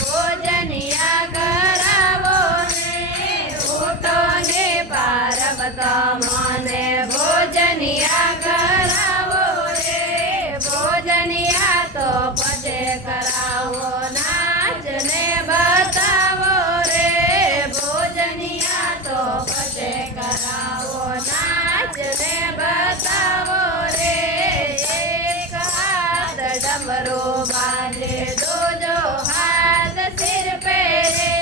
ભોજનિયા કરાવો ને ઉઠો ને પાર્વત મને ભોજનિયા કરાવો રે ભોજનિયા તો પછે કરાવો નાચ ને બતાવો રે ભોજનિયા તો પછે કરાવો નાચ ને બતાવો રે એક હાથ ડમરો બાંધે દોજો હાથ સિર पे रे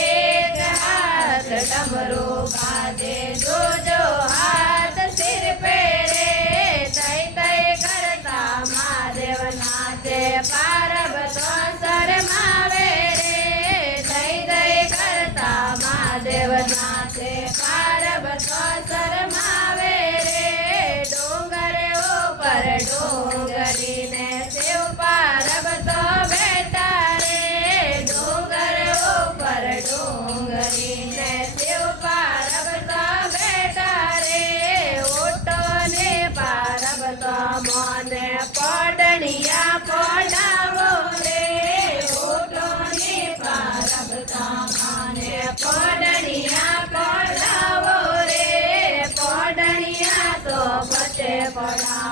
एक हाथ डमरू बांधे दो हाथ सिर पे रे तय तय करता महादेव नाचे पार्वतो शरमावे रे तय तय करता महादेव नाचे पार्वतो शरमावे रे डोंगर ऊपर डोंगरी ने शिव पार्वतो बैठा रे डोंगर ऊपर डोंगरी ने शिव पार्वतो बैठा रे उठो ने पार्वतो मोने पौड़निया पौड़ावो रे उठो ने पार्वतो मोने पौड़निया पौड़ावो रे पौड़निया तो पछे पौड़ा